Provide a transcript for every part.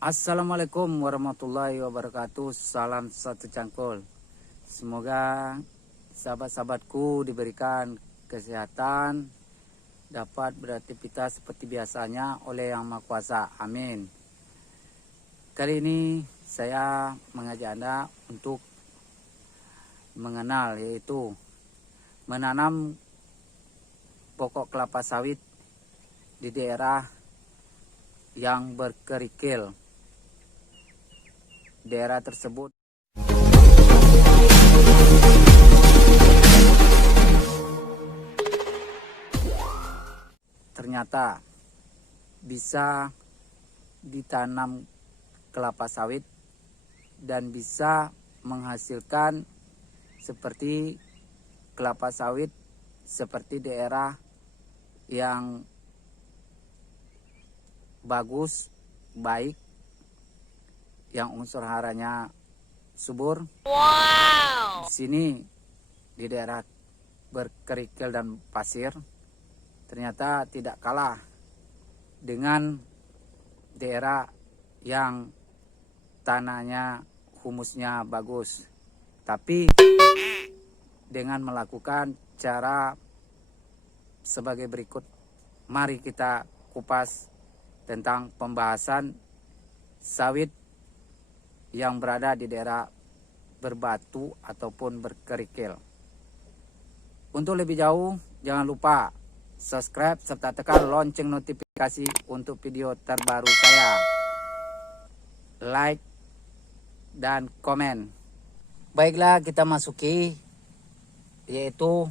Assalamualaikum warahmatullahi wabarakatuh. Salam satu cangkul. Semoga sahabat-sahabatku diberikan kesehatan, dapat beraktivitas seperti biasanya oleh Yang Maha Kuasa. Amin. Kali ini saya mengajak Anda untuk mengenal, yaitu menanam pokok kelapa sawit di daerah yang berkerikil. Daerah tersebut ternyata bisa ditanam kelapa sawit dan bisa menghasilkan seperti kelapa sawit seperti daerah yang bagus, baik, yang unsur haranya subur. Wow. Di sini di daerah berkerikil dan pasir ternyata tidak kalah dengan daerah yang tanahnya humusnya bagus. Tapi dengan melakukan cara sebagai berikut, mari kita kupas tentang pembahasan sawit yang berada di daerah berbatu ataupun berkerikil. Untuk lebih jauh, jangan lupa subscribe serta tekan lonceng notifikasi untuk video terbaru saya. Like dan komen. Baiklah, kita masuki, yaitu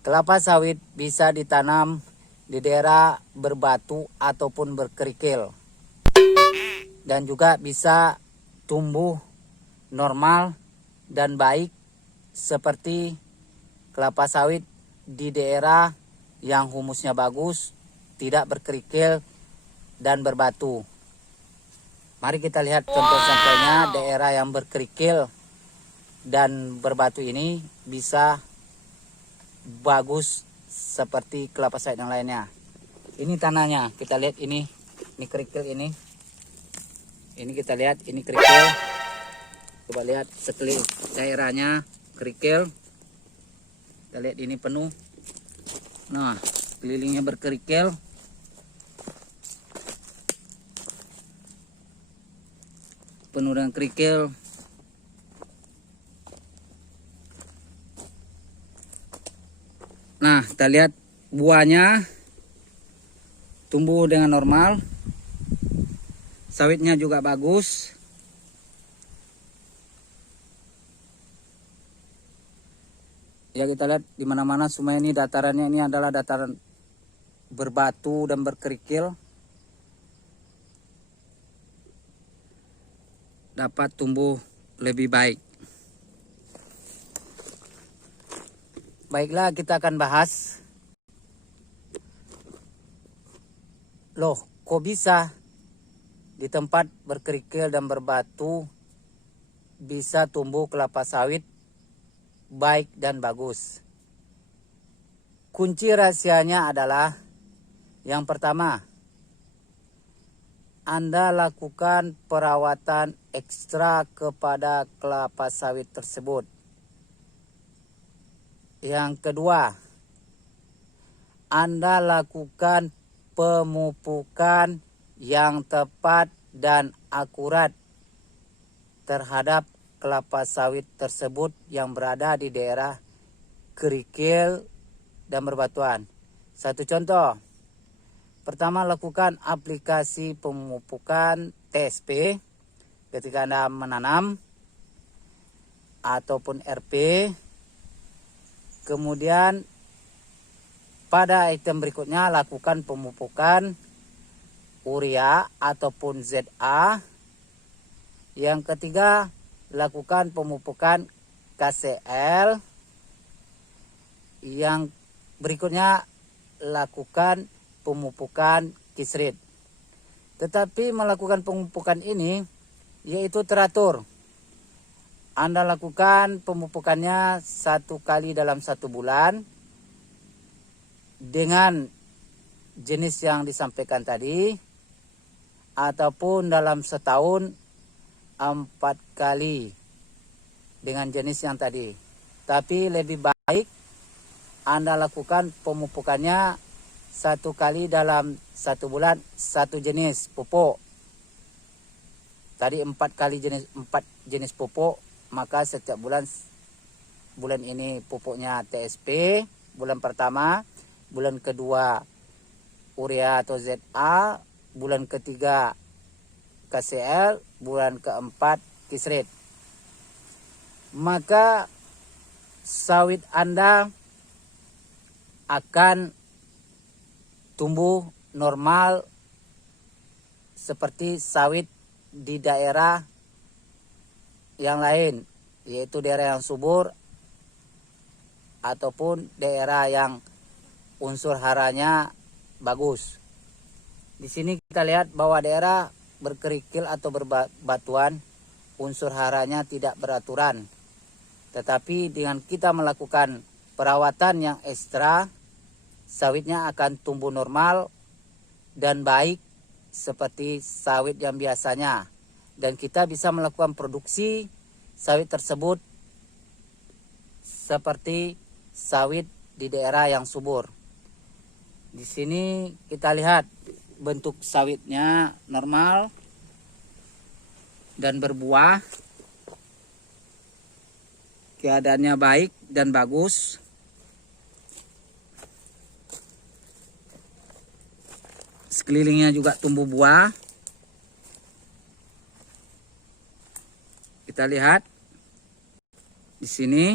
kelapa sawit bisa ditanam di daerah berbatu ataupun berkerikil, dan juga bisa tumbuh normal dan baik seperti kelapa sawit di daerah yang humusnya bagus, tidak berkerikil dan berbatu. Mari kita lihat contoh-contohnya. Daerah yang berkerikil dan berbatu ini bisa bagus seperti kelapa sawit yang lainnya. Ini tanahnya, kita lihat ini kerikil ini. Ini kita lihat, ini kerikil. Coba lihat sekeliling daerahnya kerikil. Kita lihat ini penuh. Nah, kelilingnya berkerikil. Penuh dengan kerikil. Nah, kita lihat buahnya tumbuh dengan normal. Sawitnya juga bagus. Ya, kita lihat di mana-mana semua ini datarannya ini adalah dataran berbatu dan berkerikil. Dapat tumbuh lebih baik. Baiklah, kita akan bahas. Loh, kok bisa di tempat berkerikil dan berbatu bisa tumbuh kelapa sawit baik dan bagus? Kunci rahasianya adalah yang pertama, Anda lakukan perawatan ekstra kepada kelapa sawit tersebut. Yang kedua, Anda lakukan pemupukan yang tepat dan akurat terhadap kelapa sawit tersebut yang berada di daerah kerikil dan berbatuan. Satu contoh. Pertama, lakukan aplikasi pemupukan TSP ketika Anda menanam ataupun RP. Kemudian pada item berikutnya lakukan pemupukan urea ataupun ZA. Yang ketiga, lakukan pemupukan KCL. Yang berikutnya lakukan pemupukan kisrit. Tetapi melakukan pemupukan ini yaitu teratur. Anda lakukan pemupukannya 1 kali dalam 1 bulan dengan jenis yang disampaikan tadi. ataupun dalam setahun 4 kali dengan jenis yang tadi. Tapi lebih baik Anda lakukan pemupukannya 1 kali dalam 1 bulan, 1 jenis pupuk. Tadi 4 jenis pupuk, maka setiap bulan ini pupuknya TSP, bulan pertama, bulan kedua urea atau ZA, bulan ketiga KCL, bulan keempat Kisrit. Maka sawit Anda akan tumbuh normal seperti sawit di daerah yang lain, yaitu daerah yang subur ataupun daerah yang unsur haranya bagus. Di sini kita lihat bahwa daerah berkerikil atau berbatuan, unsur haranya tidak beraturan. Tetapi dengan kita melakukan perawatan yang ekstra, sawitnya akan tumbuh normal dan baik seperti sawit yang biasanya. Dan kita bisa melakukan produksi sawit tersebut seperti sawit di daerah yang subur. Di sini kita lihat bentuk sawitnya normal dan berbuah. Keadaannya baik dan bagus. Sekelilingnya juga tumbuh buah. Kita lihat di sini.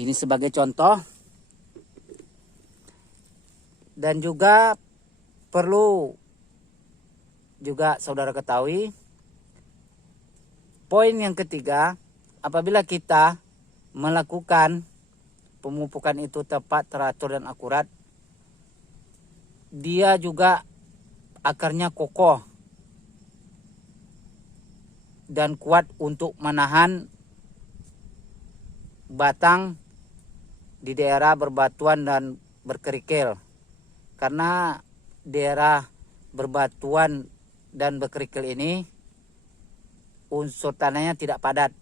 Ini sebagai contoh. Dan juga perlu juga saudara ketahui, poin yang ketiga, apabila kita melakukan pemupukan itu tepat, teratur, dan akurat, dia juga akarnya kokoh dan kuat untuk menahan batang di daerah berbatuan dan berkerikil. Karena daerah berbatuan dan berkerikil ini unsur tanahnya tidak padat,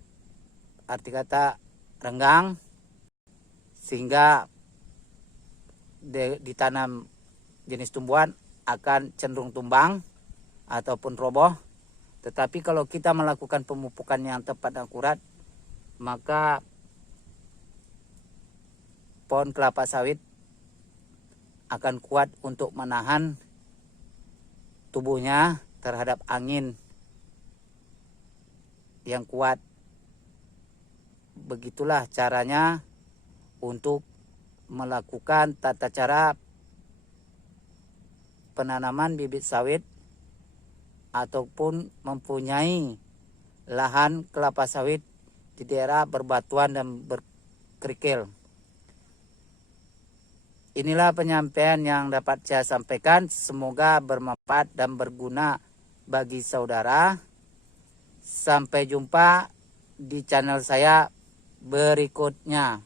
arti kata renggang, sehingga ditanam jenis tumbuhan akan cenderung tumbang ataupun roboh. Tetapi kalau kita melakukan pemupukan yang tepat dan akurat, maka pohon kelapa sawit akan kuat untuk menahan tubuhnya terhadap angin yang kuat. Begitulah caranya untuk melakukan tata cara penanaman bibit sawit ataupun mempunyai lahan kelapa sawit di daerah berbatuan dan berkerikil. Inilah penyampaian yang dapat saya sampaikan. Semoga bermanfaat dan berguna bagi saudara. Sampai jumpa di channel saya berikutnya.